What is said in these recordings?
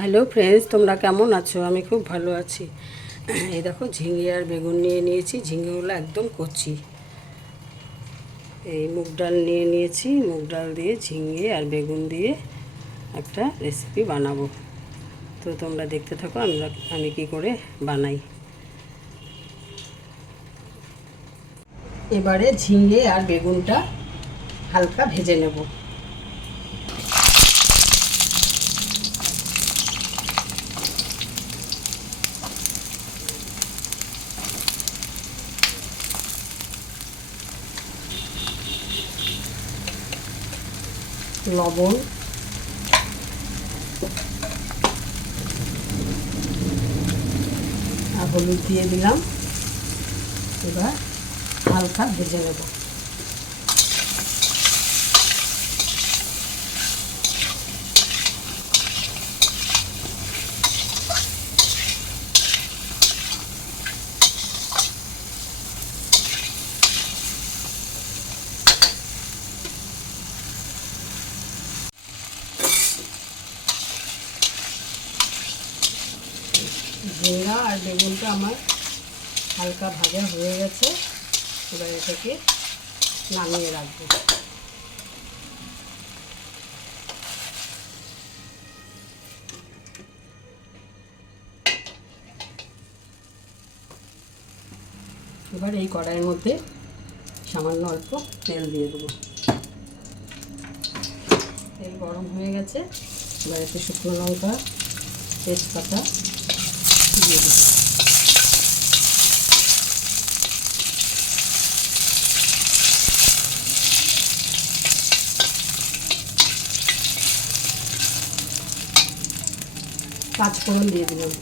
Hello friends, তোমরা কেমন আছো? আমি খুব ভালো আছি। এই দেখো, ঝিঙে আর বেগুন নিয়ে নিয়েছি। ঝিঙেগুলো একদম কচি। এই মুগ ডাল নিয়ে নিয়েছি। মুগ ডাল দিয়ে ঝিঙে আর বেগুন দিয়ে একটা রেসিপি বানাবো। তো তোমরা দেখতে থাকো আমি কি করে বানাই। এবারে ঝিঙে আর বেগুনটা হালকা ভেজে নেব। লবণ, আর হলুদ দিয়ে দিলাম। এবার হালকা ভেজে নেব। ঝিঙা আর বেগুনটা আমার হালকা ভাজা হয়ে গেছে। এবার এটাকে নামিয়ে রাখবো। এবার এই কড়াইয়ের মধ্যে সামান্য অল্প তেল দিয়ে দেবো। তেল গরম হয়ে গেছে। এবার এতে শুকনো লঙ্কা, তেজপাতা দিয়ে দেবো। পাঁচফোড়ন দিয়ে দিলাম।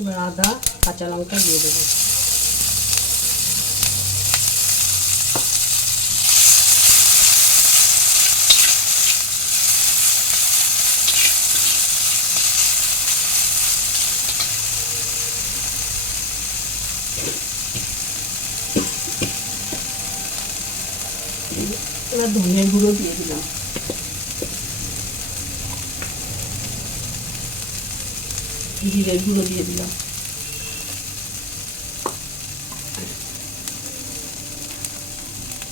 এবার আদা, কাঁচা লঙ্কা দিয়ে দেবো। এবার ধনের গুঁড়ো দিয়ে দিলাম। জিরের গুঁড়ো দিয়ে দিলাম।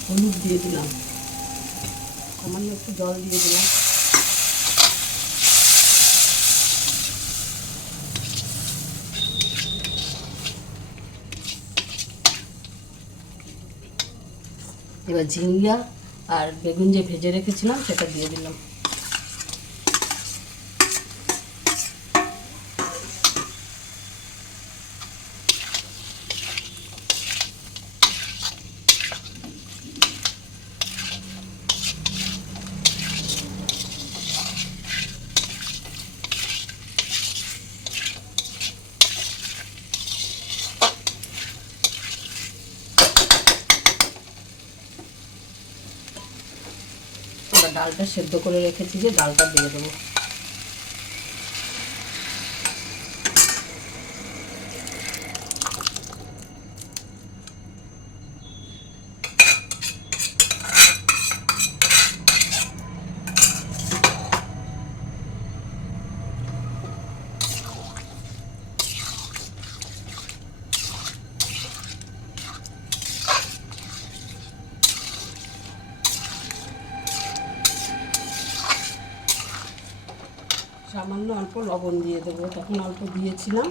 হলুদ দিয়ে দিলাম। সামান্য একটু জল দিয়ে দিলাম। এবার ঝিঙ্গা আর বেগুন যে ভেজে রেখেছিলাম সেটা দিয়ে দিলাম। এবার ডালটা সেদ্ধ করে রেখেছি, যে ডালটা দিয়ে দেবো। সামান্য অল্প লবণ দিয়ে দেবো। তখন অল্প দিয়েছিলাম,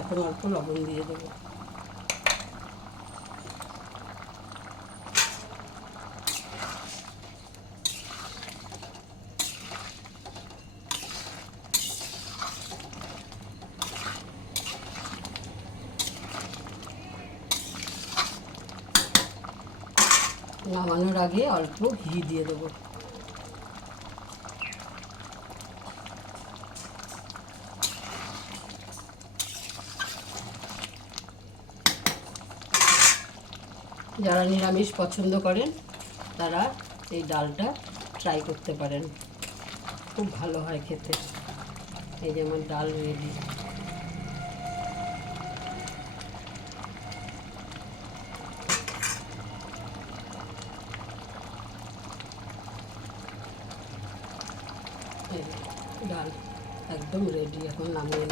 এখন অল্প লবণ দিয়ে দেবো। নামানোর আগে অল্প ঘি দিয়ে দেবো। যারা নিরামিষ পছন্দ করেন তারা এই ডালটা ট্রাই করতে পারেন। খুব ভালো হয় খেতে। এই যে আমার ডাল রেডি। ডাল একদম রেডি, এখন নামিয়ে